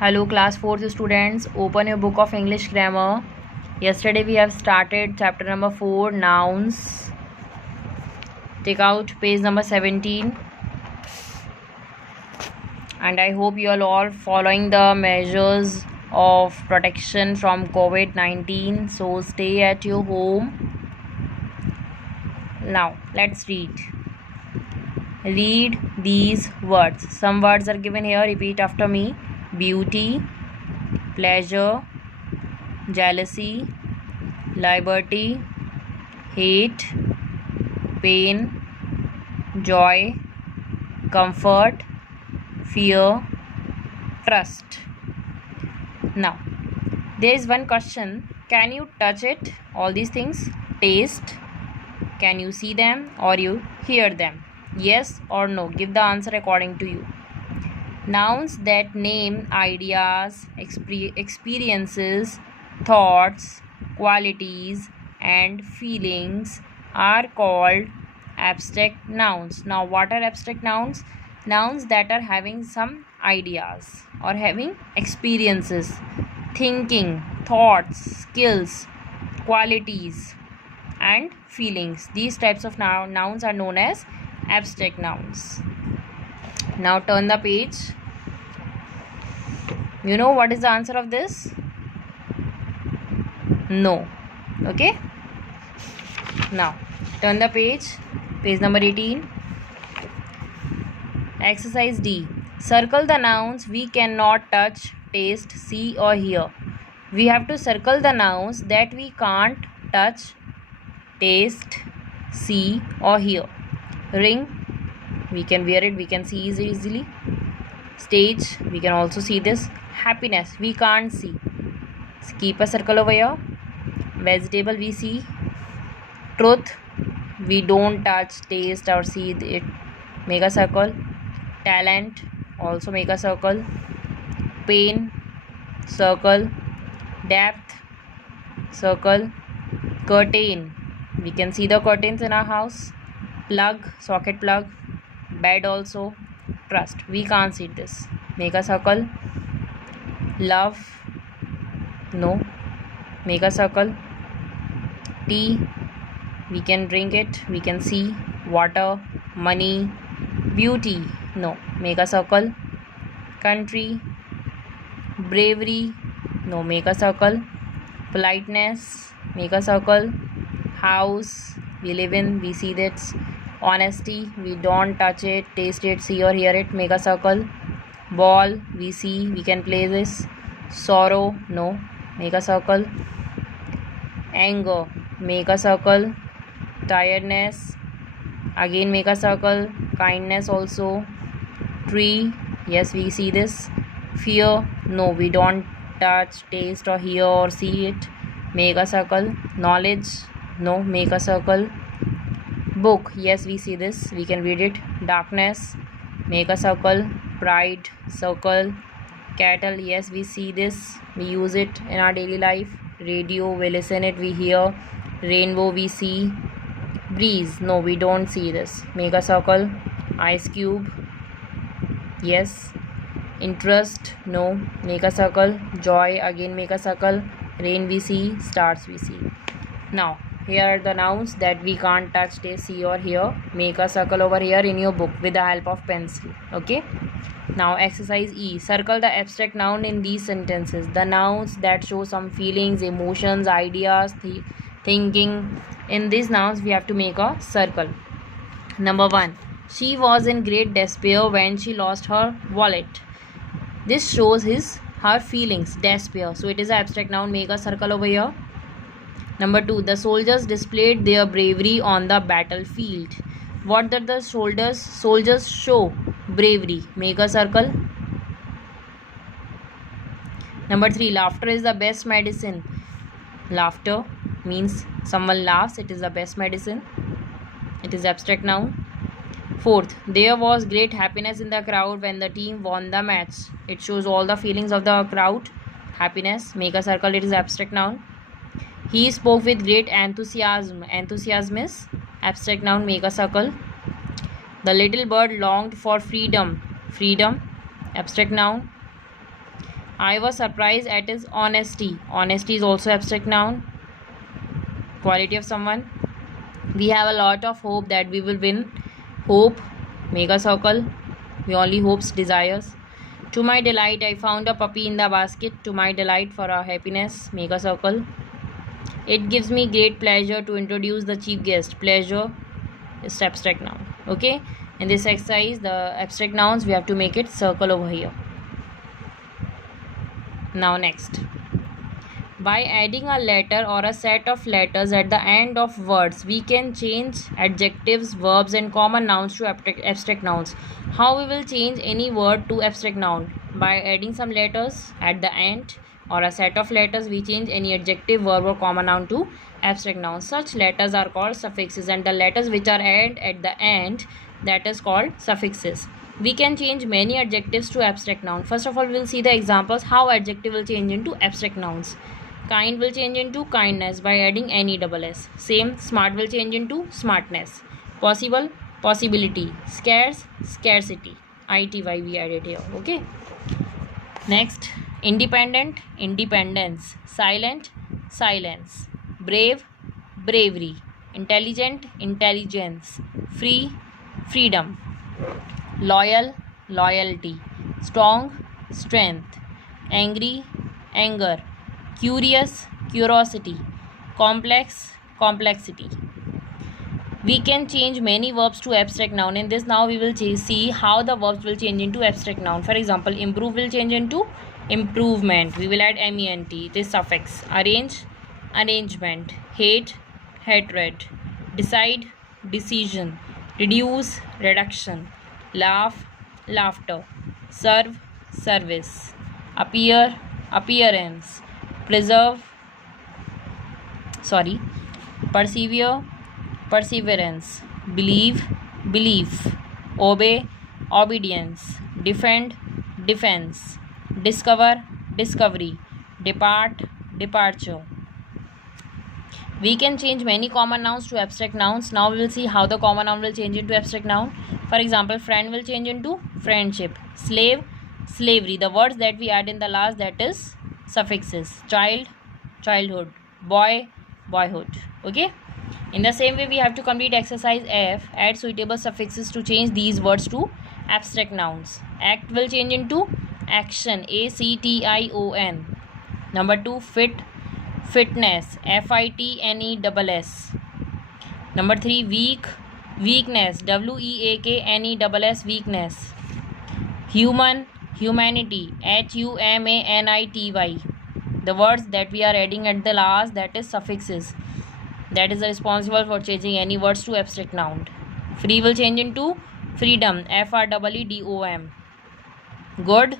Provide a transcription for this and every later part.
Hello class 4th students, open your book of English grammar. Yesterday we have started chapter number 4, nouns. Take out page number 17, and I hope you are all following the measures of protection from COVID-19. So stay at your home. Now let's read. Read these words. Some words are given here. Repeat after me. Beauty, pleasure, jealousy, liberty, hate, pain, joy, comfort, fear, trust. Now, there is one question. Can you touch it? All these things. Taste. Can you see them or you hear them? Yes or no? Give the answer according to you. Nouns that name ideas, experiences, thoughts, qualities, and feelings are called abstract nouns. Now, what are abstract nouns? Nouns that are having some ideas or having experiences, thinking, thoughts, skills, qualities, and feelings. These types of nouns are known as abstract nouns. Now turn the page. You know what is the answer of this? No. Okay. Now turn the page. Page number 18. Exercise D. Circle the nouns we cannot touch, taste, see or hear. We have to circle the nouns that we can't touch, taste, see or hear. Ring, we can wear it, we can see easily. Stage, we can also see this. Happiness, we can't see. Keep a circle over here. Vegetable, we see. Truth, we don't touch, taste or see it. Make a circle. Talent, also make a circle. Pain, circle. Depth, circle. Curtain, we can see the curtains in our house. Plug, socket plug. Bed also. Trust, we can't see this. Make a circle. Love, no. Make a circle. Tea, we can drink it, we can see. Water, money. Beauty, no. Make a circle. Country, bravery, no. Make a circle. Politeness, make a circle. House, we live in, we see this. Honesty, we don't touch it, taste it, see or hear it. Make a circle. Ball, we see, we can play this. Sorrow, no. Make a circle. Anger, make a circle. Tiredness, again make a circle. Kindness also. Tree, yes, we see this. Fear, no, we don't touch, taste or hear or see it. Make a circle. Knowledge, no. Make a circle. Book, yes, we see this, we can read it. Darkness, make a circle. Pride, circle. Cattle, yes, we see this, we use it in our daily life. Radio, we listen it, we hear. Rainbow, we see. Breeze, no, we don't see this. Make a circle. Ice cube, yes. Interest, no. Make a circle. Joy, again make a circle. Rain, we see. Stars, we see. Now here are the nouns that we can't touch, taste, see or hear. Make a circle over here in your book with the help of pencil. Okay. Now exercise E. Circle the abstract noun in these sentences. The nouns that show some feelings, emotions, ideas, thinking. In these nouns we have to make a circle. Number 1. She was in great despair when she lost her wallet. This shows her feelings, despair. So it is an abstract noun. Make a circle over here. Number 2. The soldiers displayed their bravery on the battlefield. What did the soldiers show? Bravery. Make a circle. Number 3. Laughter is the best medicine. Laughter means someone laughs. It is the best medicine. It is abstract noun. 4th. There was great happiness in the crowd when the team won the match. It shows all the feelings of the crowd. Happiness. Make a circle. It is abstract noun. He spoke with great enthusiasm. Enthusiasm is abstract noun. Make a circle. The little bird longed for freedom. Freedom, abstract noun. I was surprised at his honesty. Honesty is also abstract noun. Quality of someone. We have a lot of hope that we will win. Hope, make a circle. We only hopes, desires. To my delight, I found a puppy in the basket. To my delight, for our happiness, make a circle. It gives me great pleasure to introduce the chief guest. Pleasure is abstract noun. Okay. In this exercise, the abstract nouns, we have to make it circle over here. Now next. By adding a letter or a set of letters at the end of words, we can change adjectives, verbs and common nouns to abstract nouns. How we will change any word to abstract noun? By adding some letters at the end or a set of letters, we change any adjective, verb or common noun to abstract noun. Such letters are called suffixes, and the letters which are added at the end, that is called suffixes. We can change many adjectives to abstract noun. First of all, we will see the examples how adjective will change into abstract nouns. Kind will change into kindness by adding any double s. Same. Smart will change into smartness. Possible, possibility. Scarce, scarcity. ity we added here. Okay. Next. Independent, independence. Silent, silence. Brave, bravery. Intelligent, intelligence. Free, freedom. Loyal, loyalty. Strong, strength. Angry, anger. Curious, curiosity. Complex, complexity. We can change many verbs to abstract noun. In this now we will see how the verbs will change into abstract noun. For example, improve will change into improvement. We will add ment. It is suffix. Arrange, arrangement. Hate, hatred. Decide, decision. Reduce, reduction. Laugh, laughter. Serve, service. Appear, appearance. Persevere, perseverance. Believe, belief. Obey, obedience. Defend, defense. Discover, discovery. Depart, departure. We can change many common nouns to abstract nouns. Now we will see how the common noun will change into abstract noun. For example, friend will change into friendship. Slave, slavery. The words that we add in the last, that is suffixes. Child, childhood. Boy, boyhood. Okay. In the same way, we have to complete exercise F. Add suitable suffixes to change these words to abstract nouns. Act will change into action. ACTION. Number 2, fit, fitness. FITNESS. Number 3, weak, weakness. WEAKNESS, weakness. Human, humanity. HUMANITY. The words that we are adding at the last, that is suffixes. That is responsible for changing any words to abstract noun. Free will change into freedom. FREEDOM. Good,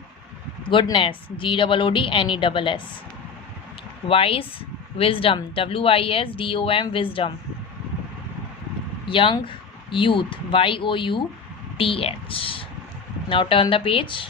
goodness. GOODNESS. Wise, wisdom. WISDOM, wisdom. Young, youth. YOUTH. Now turn the page.